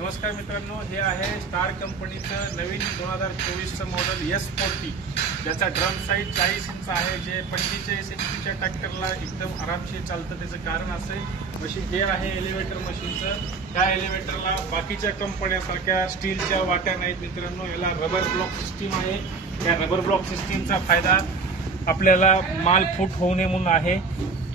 नमस्कार मित्रांनो, हे आहे स्टार कंपनीचं नवीन 2024चं मॉडेल S40, ज्याचा ड्रम साईज 40 इंच आहे, जे 45 HP ट्रॅक्टरला एकदम आरामशीर चालतं. त्याचं कारण असं आहे, मशीन हे आहे एलिव्हेटर मशीनचं. त्या एलिव्हेटरला बाकीच्या कंपन्यासारख्या स्टीलच्या वाट्या नाहीत मित्रांनो, याला रबर ब्लॉक सिस्टीम आहे. या रबर ब्लॉक सिस्टीमचा फायदा आपल्याला माल फूट होऊ नये म्हणून आहे.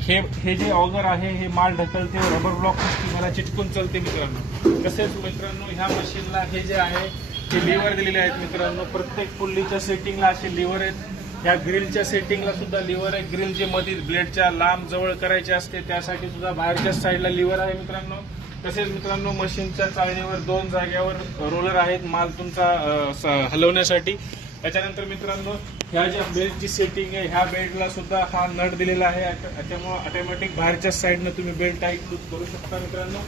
हे जे ऑगर आहे हे माल ढकलते, रबर ब्लॉक सिस्टीम याला चिटकून चालते मित्रांनो. तसेच मित्रांनो ह्या मशीनला हे जे आहे ते लिव्हर दिलेले आहेत मित्रांनो. प्रत्येक पुल्लीच्या सेटिंगला असे लिव्हर आहेत. या ग्रिलच्या सेटिंगला सुद्धा लिव्हर आहे. ग्रिल जे मध्ये ब्लेडच्या लांब जवळ करायचे असते त्यासाठी सुद्धा बाहेरच्या साईडला लिव्हर आहे मित्रांनो. तसेच मित्रांनो मशीनच्या चाळणीवर 2 जागेवर रोलर आहेत माल तुमचा हलवण्यासाठी. त्याच्यानंतर मित्रांनो ह्या ज्या बेल्टची सेटिंग आहे, ह्या बेल्टला सुद्धा हा नट दिलेला आहे. त्याच्यामुळे ऑटोमॅटिक बाहेरच्या साईडनं तुम्ही बेल्ट टाईट लूज करू शकता मित्रांनो.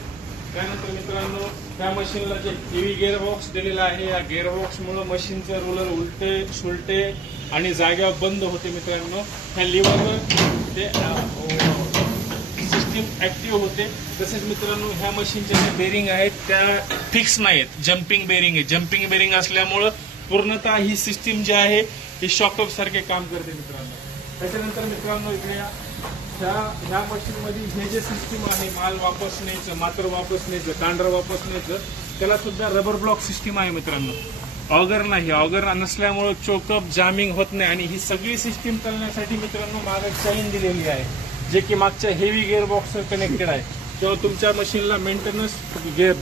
त्यानंतर मित्रांनो त्या मशीनला जे हेवी गिअरबॉक्स दिलेला आहे, या गिअरबॉक्समुळे मशीनचे रोलर उलटे सुलटे आणि जाग्यावर बंद होते मित्रांनो. ह्या लिव्हरवर ते सिस्टीम ऍक्टिव्ह होते. तसेच मित्रांनो ह्या मशीनच्या जे बेरिंग आहेत त्या फिक्स नाहीत, जम्पिंग बेरिंग आहे. जम्पिंग बेरिंग असल्यामुळं पूर्णतः ही सिस्टीम जी आहे ही शॉकअप सारखे काम करते मित्रांनो. त्याच्यानंतर मित्रांनो इकडे ह्या मशीनमध्ये हे जे सिस्टीम आहे माल वापस न्यायचं, मात्र वापस न्यायचं, कांडर वापस न्यायचं, त्याला सुद्धा रबर ब्लॉक सिस्टीम आहे मित्रांनो. ऑगर नाही, ऑगर नसल्यामुळे चोकअप जामिंग होत नाही. आणि ही सगळी सिस्टीम चालण्यासाठी मित्रांनो मागे चैन दिलेली आहे, जे की मागच्या हेवी गिअर बॉक्सवर कनेक्टेड आहे. तेव्हा तुमच्या मशीनला मेंटेनन्स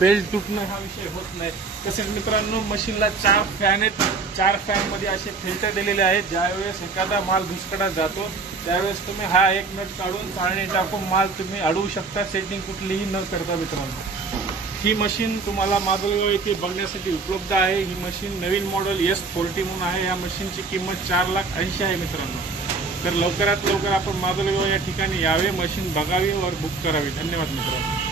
बेल्ट तुटणं हा विषय होत नाही. तसेच मित्रांनो मशीनला 4 फॅन आहेत. 4 फॅनमध्ये असे फिल्टर दिलेले आहेत. ज्यावेळेस एखादा माल भुसकटात जातो त्यावेळेस तुम्ही हा एक नट काढून चाळणी टाकून माल तुम्ही अडवू शकता, सेटिंग कुठलीही न करता मित्रांनो. ही मशीन तुम्हाला मादलगाव येथे बघण्यासाठी उपलब्ध आहे. ही मशीन नवीन मॉडेल S40 म्हणून आहे. या मशीनची किंमत 4,80,000 आहे मित्रांनो. तर लवकरात लवकर आपण मादलगाव या ठिकाणी यावे, मशीन बघावी व बुक करावी. धन्यवाद मित्रांनो.